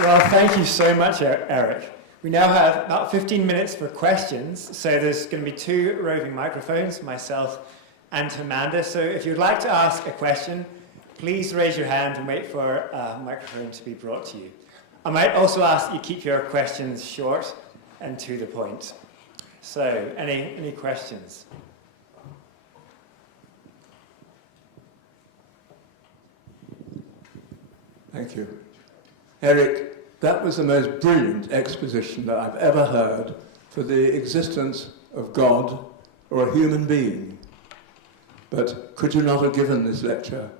Well, thank you so much, Eric. We now have about 15 minutes for questions. So there's going to be 2 roving microphones, myself and Amanda. So if you'd like to ask a question, please raise your hand and wait for a microphone to be brought to you. I might also ask you keep your questions short and to the point. So, any questions? Thank you. Eric, that was the most brilliant exposition that I've ever heard for the existence of God or a human being. But could you not have given this lecture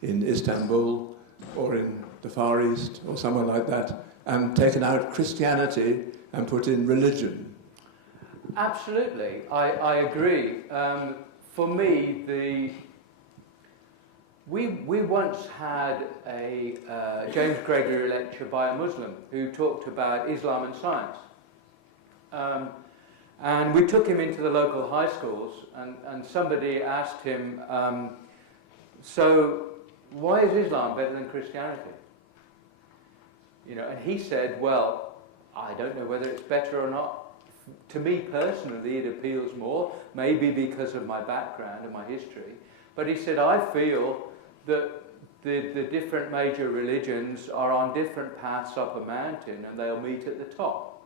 in Istanbul or in the Far East or somewhere like that and taken out Christianity and put in religion? Absolutely, I agree. For me, we once had a James Gregory lecture by a Muslim who talked about Islam and science. And we took him into the local high schools and somebody asked him, so why is Islam better than Christianity? You know, and he said, well, I don't know whether it's better or not. To me personally, it appeals more, maybe because of my background and my history. But he said, I feel that the different major religions are on different paths up a mountain and they'll meet at the top.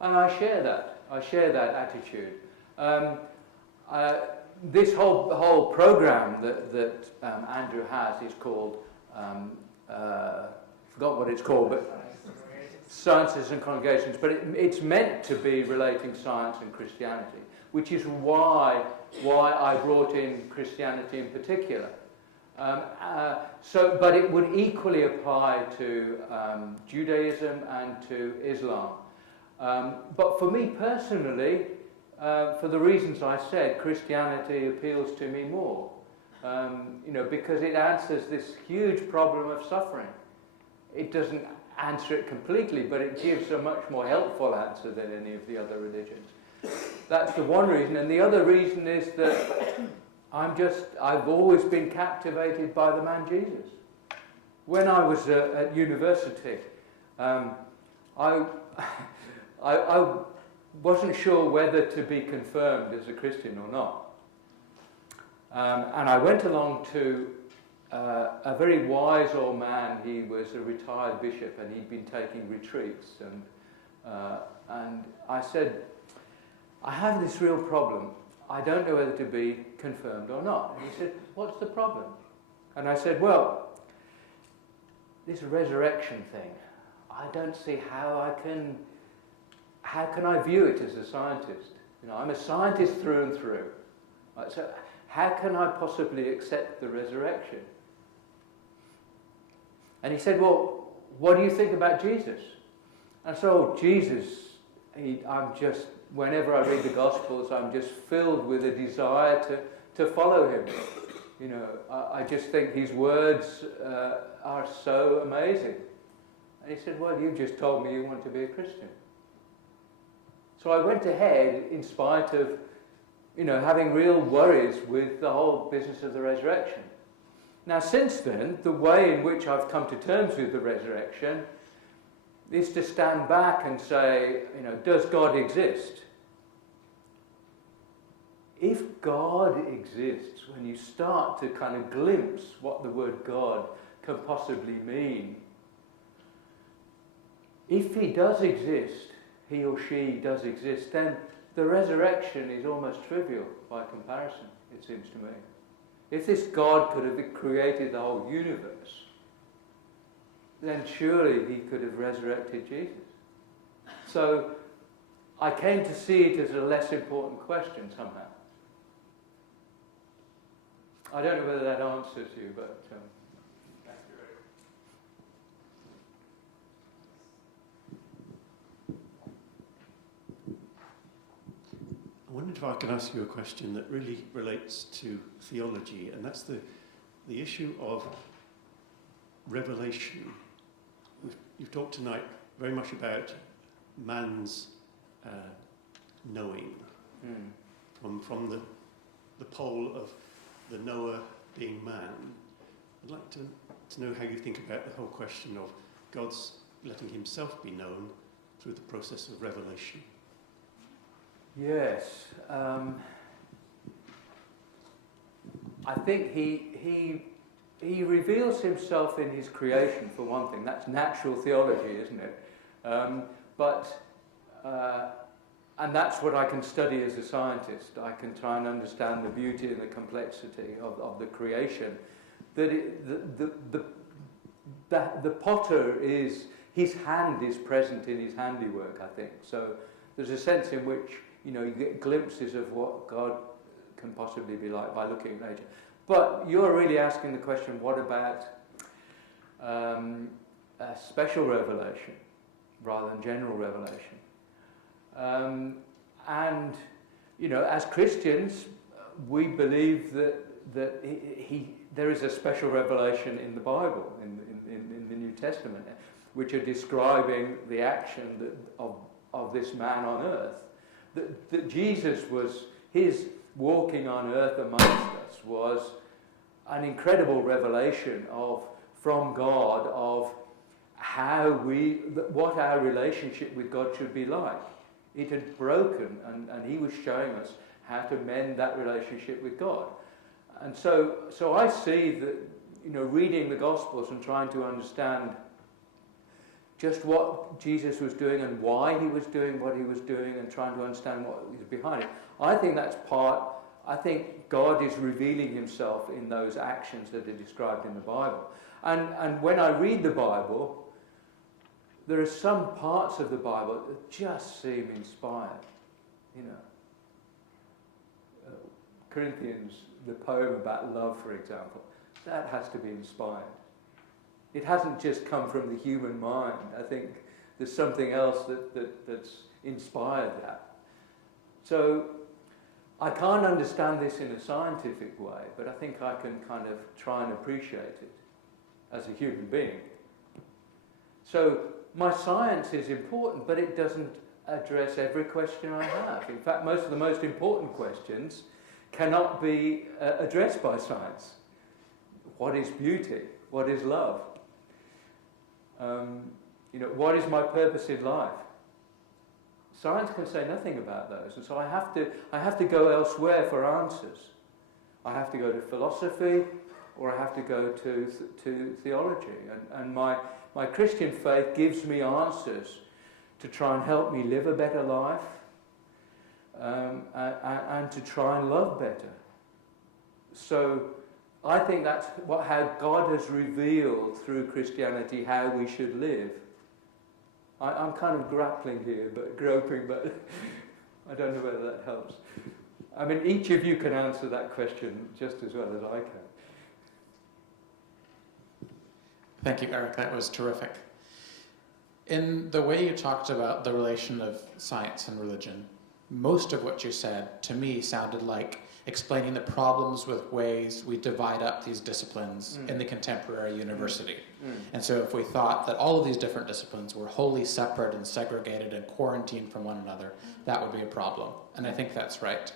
And I share that. I share that attitude. This whole program that Andrew has is called, forgot what it's called, but Sciences and Congregations, but it's meant to be relating science and Christianity, which is why I brought in Christianity in particular. But it would equally apply to Judaism and to Islam. But for me personally, for the reasons I said, Christianity appeals to me more. Because it answers this huge problem of suffering. It doesn't answer it completely, but it gives a much more helpful answer than any of the other religions. That's the one reason. And the other reason is that I've always been captivated by the man Jesus. When I was at university, I wasn't sure whether to be confirmed as a Christian or not. And I went along to a very wise old man. He was a retired bishop and he'd been taking retreats. And I said, I have this real problem. I don't know whether to be confirmed or not. And he said, what's the problem? And I said, well, this resurrection thing, I don't see how can I view it as a scientist? I'm a scientist through and through. Right, so how can I possibly accept the resurrection? And he said, well, what do you think about Jesus? And so, Jesus, whenever I read the Gospels, I'm just filled with a desire to follow him. I just think his words are so amazing. And he said, well, you just told me you want to be a Christian. So I went ahead in spite of, having real worries with the whole business of the resurrection. Now, since then, the way in which I've come to terms with the resurrection is to stand back and say, does God exist? If God exists, when you start to kind of glimpse what the word God can possibly mean, if he does exist, he or she does exist, then the resurrection is almost trivial by comparison, it seems to me. If this God could have created the whole universe, then surely he could have resurrected Jesus. So I came to see it as a less important question somehow. I don't know whether that answers you, but... Thank you, Eric. I wondered if I could ask you a question that really relates to theology, and that's the issue of revelation. You've talked tonight very much about man's knowing, from the pole of the knower being man. I'd like to know how you think about the whole question of God's letting himself be known through the process of revelation? Yes. I think he reveals himself in his creation, for one thing. That's natural theology, isn't it? And that's what I can study as a scientist. I can try and understand the beauty and the complexity of the creation. The potter is, his hand is present in his handiwork, I think. So there's a sense in which, you get glimpses of what God can possibly be like by looking at nature. But you're really asking the question, what about a special revelation rather than general revelation? And as Christians, we believe that there is a special revelation in the Bible, in the New Testament, which are describing the action of this man on earth. That Jesus his walking on earth amongst us was an incredible revelation from God of what our relationship with God should be like. It had broken, and he was showing us how to mend that relationship with God. And so I see that, reading the Gospels and trying to understand just what Jesus was doing and why he was doing what he was doing and trying to understand what was behind it. I think God is revealing himself in those actions that are described in the Bible. And when I read the Bible, there are some parts of the Bible that just seem inspired, Corinthians, the poem about love, for example, that has to be inspired. It hasn't just come from the human mind. I think there's something else that's inspired that. So I can't understand this in a scientific way, but I think I can kind of try and appreciate it as a human being. So my science is important, but it doesn't address every question I have. In fact, most of the most important questions cannot be addressed by science. What is beauty? What is love? What is my purpose in life? Science can say nothing about those, and so I have to go elsewhere for answers. I have to go to philosophy, or I have to go to theology. And my Christian faith gives me answers to try and help me live a better life, and to try and love better. So I think that's how God has revealed through Christianity how we should live. I'm kind of groping, but I don't know whether that helps. I mean, each of you can answer that question just as well as I can. Thank you, Eric. That was terrific. In the way you talked about the relation of science and religion, most of what you said, to me, sounded like explaining the problems with ways we divide up these disciplines in the contemporary university. And so if we thought that all of these different disciplines were wholly separate and segregated and quarantined from one another, that would be a problem. And I think that's right.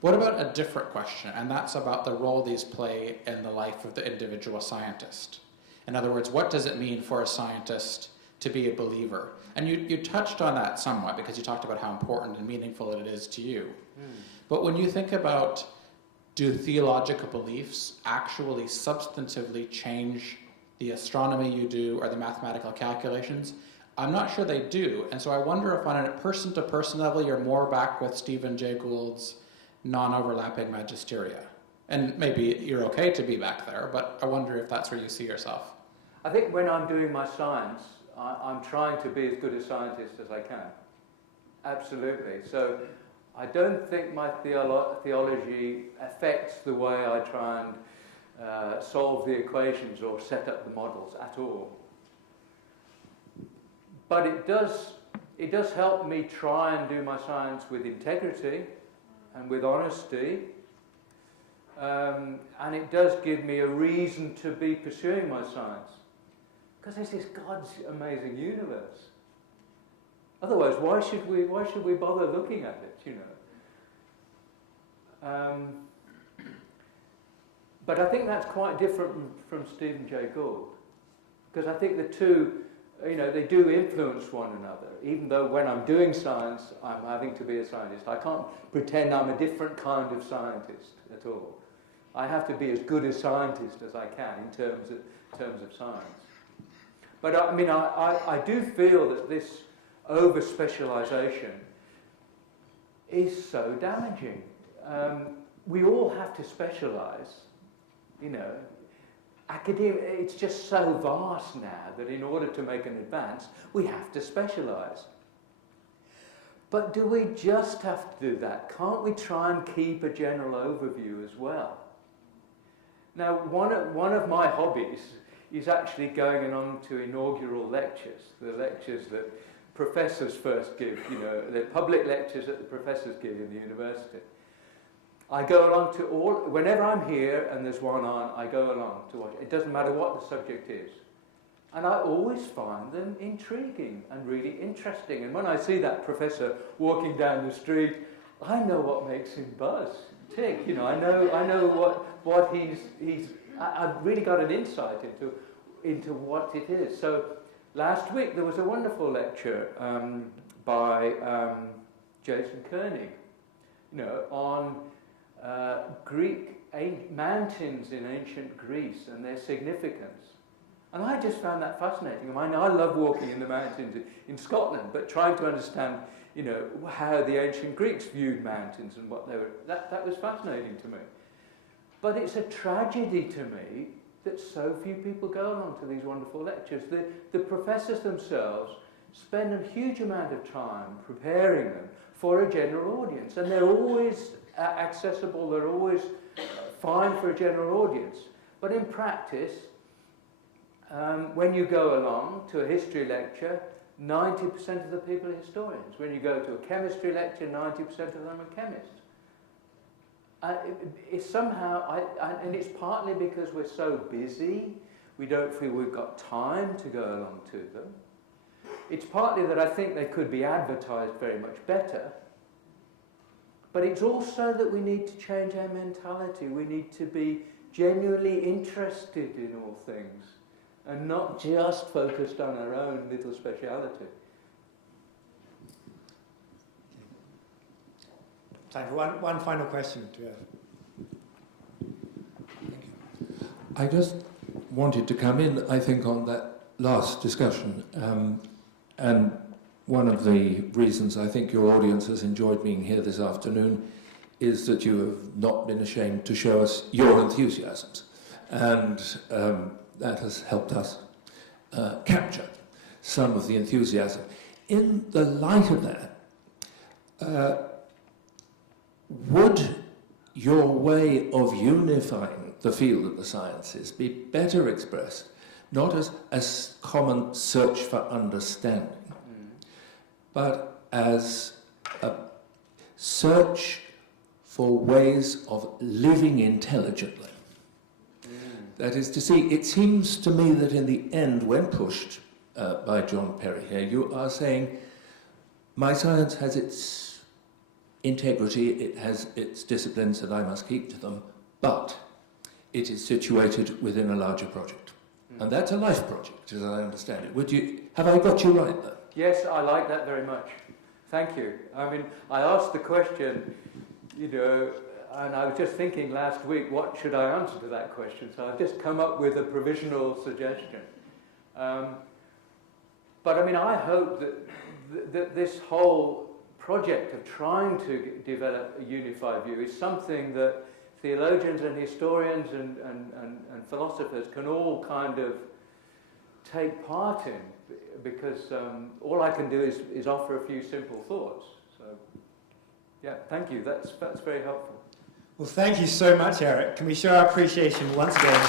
What about a different question? And that's about the role these play in the life of the individual scientist. In other words, what does it mean for a scientist to be a believer? And you touched on that somewhat because you talked about how important and meaningful it is to you. But when you think about, do theological beliefs actually substantively change the astronomy you do or the mathematical calculations? I'm not sure they do. And so I wonder if on a person-to-person level you're more back with Stephen Jay Gould's non-overlapping magisteria. And maybe you're okay to be back there, but I wonder if that's where you see yourself. I think when I'm doing my science, I'm trying to be as good a scientist as I can. Absolutely. So I don't think my theology affects the way I try and solve the equations or set up the models at all. But it does help me try and do my science with integrity and with honesty. And it does give me a reason to be pursuing my science. Because this is God's amazing universe. Otherwise, why should we bother looking at it, But I think that's quite different from Stephen Jay Gould. Because I think the two, they do influence one another. Even though when I'm doing science, I'm having to be a scientist. I can't pretend I'm a different kind of scientist at all. I have to be as good a scientist as I can in terms of science. But I do feel that this over-specialization is so damaging. We all have to specialize, Academia, it's just so vast now that in order to make an advance, we have to specialise. But do we just have to do that? Can't we try and keep a general overview as well? Now, one of my hobbies is actually going on to inaugural lectures, the lectures that professors first give, the public lectures that the professors give in the university. I go along to whenever I'm here and there's one on, I go along to watch. It doesn't matter what the subject is. And I always find them intriguing and really interesting. And when I see that professor walking down the street, I know what makes him buzz, tick. I know what I've really got an insight into what it is. So last week there was a wonderful lecture by Jason Koenig, on Greek mountains in ancient Greece and their significance. And I just found that fascinating. I love walking in the mountains in Scotland, but trying to understand, how the ancient Greeks viewed mountains and what they were. That was fascinating to me. But it's a tragedy to me that so few people go along to these wonderful lectures. The professors themselves spend a huge amount of time preparing them for a general audience, and they're always accessible, they're always fine for a general audience. But in practice, when you go along to a history lecture, 90% of the people are historians. When you go to a chemistry lecture, 90% of them are chemists. It's somehow, and it's partly because we're so busy, we don't feel we've got time to go along to them. It's partly that I think they could be advertised very much better. But it's also that we need to change our mentality. We need to be genuinely interested in all things and not just focused on our own little speciality. Time for one final question. I just wanted to come in, I think, on that last discussion. And one of the reasons I think your audience has enjoyed being here this afternoon is that you have not been ashamed to show us your enthusiasms. And that has helped us capture some of the enthusiasm. In the light of that, would your way of unifying the field of the sciences be better expressed not as a common search for understanding, but as a search for ways of living intelligently? That is to say, it seems to me that in the end, when pushed by John Perry here, you are saying, my science has its integrity, it has its disciplines, and I must keep to them, but it is situated within a larger project. And that's a life project, as I understand it. Have I got you right there? Yes, I like that very much. Thank you. I asked the question, and I was just thinking last week, what should I answer to that question? So I've just come up with a provisional suggestion. But I hope that this whole project of trying to develop a unified view is something that theologians and historians and philosophers can all kind of take part in, because all I can do is offer a few simple thoughts. So, yeah, thank you. That's very helpful. Well, thank you so much, Eric. Can we show our appreciation once again?